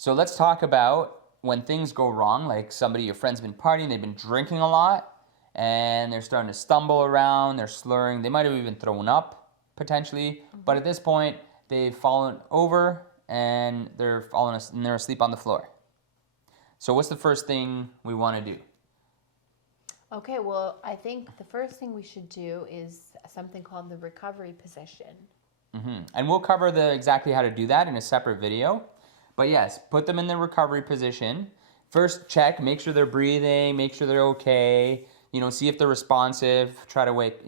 So let's talk about when things go wrong, like your friend's been partying, they've been drinking a lot, and they're starting to stumble around, they're slurring, they might have even thrown up potentially, but at this point, they've fallen over and they're asleep on the floor. So what's the first thing we want to do? Okay, well, I think the first thing we should do is something called the recovery position. And we'll cover exactly how to do that in a separate video. But yes, put them in the recovery position. First, check, make sure they're breathing, make sure they're okay. See if they're responsive. Try to wake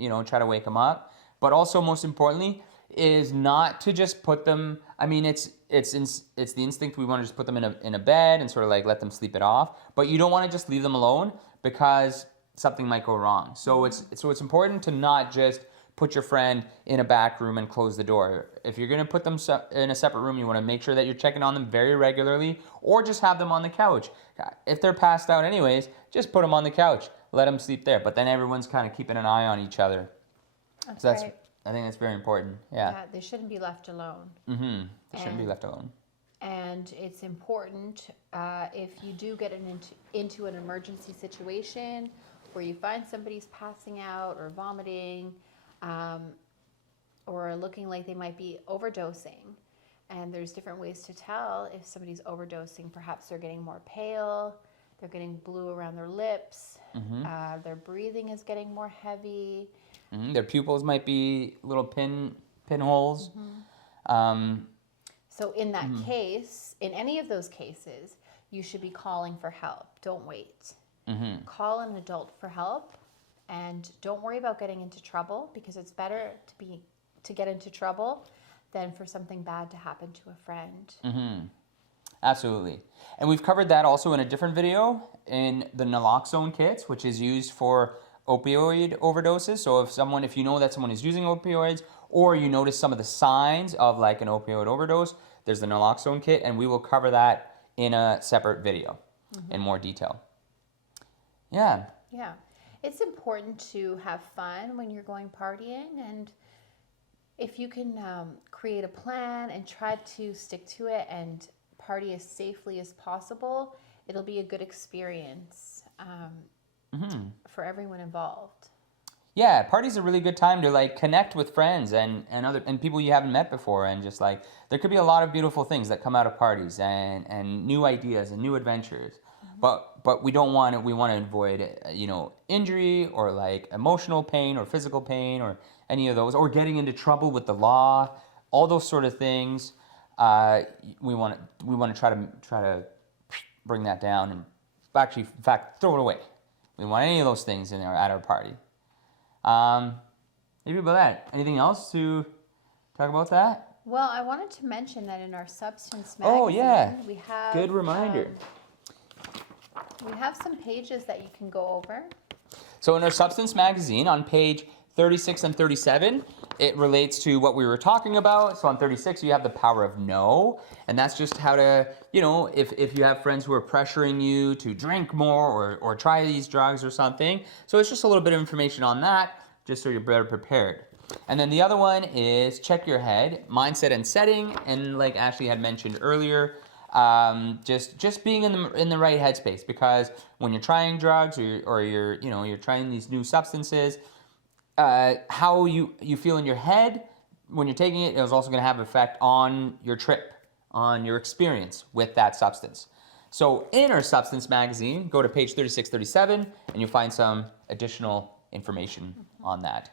them up. But also, most importantly, is not to just put them. I mean, it's the instinct. We want to just put them in a bed and sort of like let them sleep it off. But you don't want to just leave them alone because something might go wrong. So it's important to not just put your friend in a back room and close the door. If you're going to put them in a separate room, you want to make sure that you're checking on them very regularly, or just have them on the couch. If they're passed out anyways, just put them on the couch. Let them sleep there. But then everyone's kind of keeping an eye on each other. That's right. I think that's very important. Yeah. They shouldn't be left alone. They shouldn't be left alone. And it's important if you do get into an emergency situation where you find somebody's passing out or vomiting, or looking like they might be overdosing. And there's different ways to tell if somebody's overdosing. Perhaps they're getting more pale, they're getting blue around their lips, their breathing is getting more heavy. Their pupils might be little pinholes. So in that case, in any of those cases, you should be calling for help. Don't wait. Call an adult for help. And don't worry about getting into trouble, because it's better to get into trouble than for something bad to happen to a friend. Absolutely. And we've covered that also in a different video in the naloxone kits, which is used for opioid overdoses. So if you know that someone is using opioids, or you notice some of the signs of like an opioid overdose, there's the naloxone kit, and we will cover that in a separate video in more detail. Yeah. Yeah. It's important to have fun when you're going partying, and if you can create a plan and try to stick to it and party as safely as possible, it'll be a good experience for everyone involved. Yeah, party's a really good time to like connect with friends and people you haven't met before, and just like there could be a lot of beautiful things that come out of parties and new ideas and new adventures. But we don't want it. We want to avoid injury or like emotional pain or physical pain or any of those, or getting into trouble with the law, all those sort of things. We want to try to bring that down and in fact throw it away. We don't want any of those things at our party. Maybe about that. Anything else to talk about that? Well, I wanted to mention that in our Substance magazine, we have good reminder. We have some pages that you can go over. So in our Substance magazine, on page 36 and 37, it relates to what we were talking about. So on 36, you have the power of no, and that's just how to, if you have friends who are pressuring you to drink more or try these drugs or something. So it's just a little bit of information on that, just so you're better prepared. And then the other one is check your head, mindset and setting, and like Ashley had mentioned earlier, just being in the right headspace, because when you're trying drugs or you're trying these new substances, how you feel in your head when you're taking it is also going to have an effect on your trip, on your experience with that substance. So in our Substance magazine, go to page 36, 37, and you'll find some additional information on that.